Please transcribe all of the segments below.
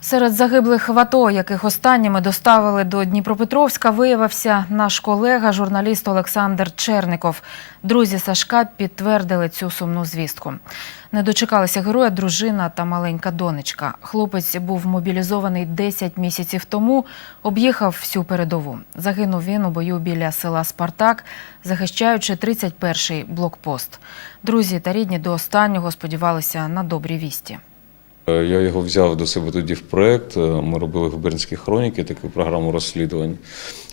Серед загиблих в АТО, яких останніми доставили до Дніпропетровська, виявився наш колега, журналіст Олександр Черников. Друзі Сашка підтвердили цю сумну звістку. Не дочекалися героя дружина та маленька донечка. Хлопець був мобілізований 10 місяців тому, об'їхав всю передову. Загинув він у бою біля села Спартак, захищаючи 31-й блокпост. Друзі та рідні до останнього сподівалися на добрі вісті. Е, Я його взяв до себе тоді в проєкт. Е, Ми робили губернські хроніки, таку програму розслідувань.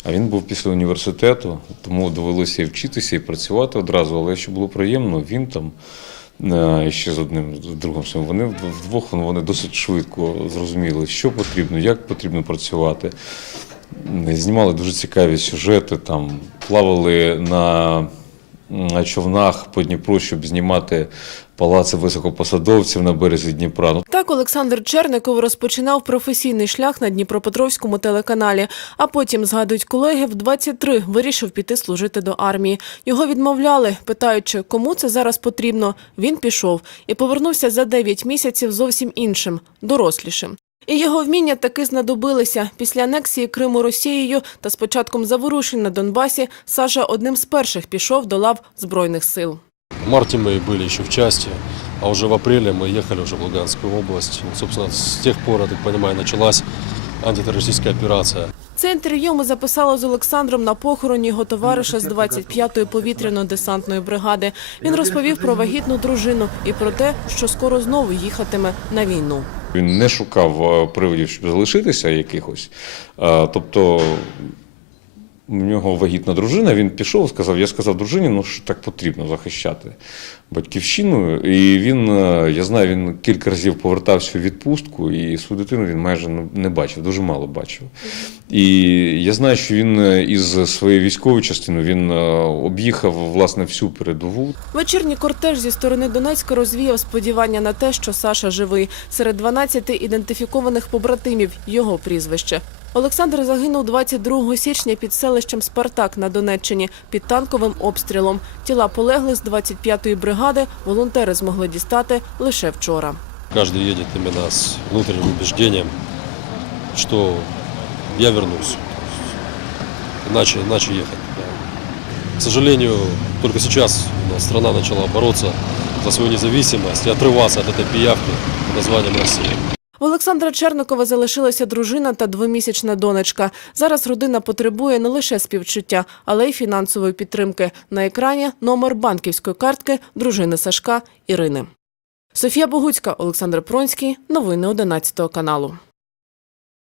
А він був після університету, тому довелося і вчитися і працювати одразу. Але що було приємно, він там е, і ще з одним з другом. Вони вдвох вони досить швидко зрозуміли, що потрібно, як потрібно працювати. Знімали дуже цікаві сюжети, там плавали на на човнах по Дніпру, щоб знімати палаци високопосадовців на березі Дніпра. Ну, Так Олександр Черников розпочинав професійний шлях на Дніпропетровському телеканалі. А потім, згадують колеги, в 23 вирішив піти служити до армії. Його відмовляли, питаючи, кому це зараз потрібно. Він пішов і повернувся за 9 місяців зовсім іншим, дорослішим. І його вміння таки знадобилися. Після анексії Криму Росією та з початком заворушень на Донбасі Саша одним з перших пішов до лав Збройних сил. В марте мы были еще в части, а уже в апреле мы ехали уже в Луганскую область. Вот, собственно, с тех пор, я так понимаю, началась антитеррористическая операция. Це інтерв'ю ми записали з Олександром на похороні його товариша з 25-ї повітряно-десантної бригади. Він розповів про вагітну дружину і про те, що скоро знову їхатиме на війну. Він не шукав е, приводів, щоб залишитися якихось. Е, Тобто у нього вагітна дружина, він пішов, сказав, я сказав дружині, ну що так потрібно захищати батьківщину. І він, е, я знаю, він кілька разів повертався у відпустку, і свою дитину він майже не бачив, дуже мало бачив. І я знаю, що він е, із своєю військовою частиною він е, об'їхав власне всю передову. Вечірній кортеж зі сторони Донецька розвіяв сподівання на те, що Саша живий. Серед 12 ідентифікованих побратимів його прізвище. Олександр загинув 22 січня під селищем Спартак на Донеччині під танковим обстрілом. Тіла полеглих з 25-ї бригади волонтери змогли дістати лише вчора. Каждый едет именно с внутренним убеждением, что я вернусь. Иначе, иначе ехать. К сожалению, только сейчас у нас страна начала бороться за свою независимость и отрываться от этой пиявки под названием Россия. В Олександра Черникова залишилася дружина та двомісячна донечка. Зараз родина потребує не лише співчуття, але й фінансової підтримки. На екрані номер банківської картки дружини Сашка Ірини. Софія Богуцька, Олександр Пронський. Новини 11 каналу.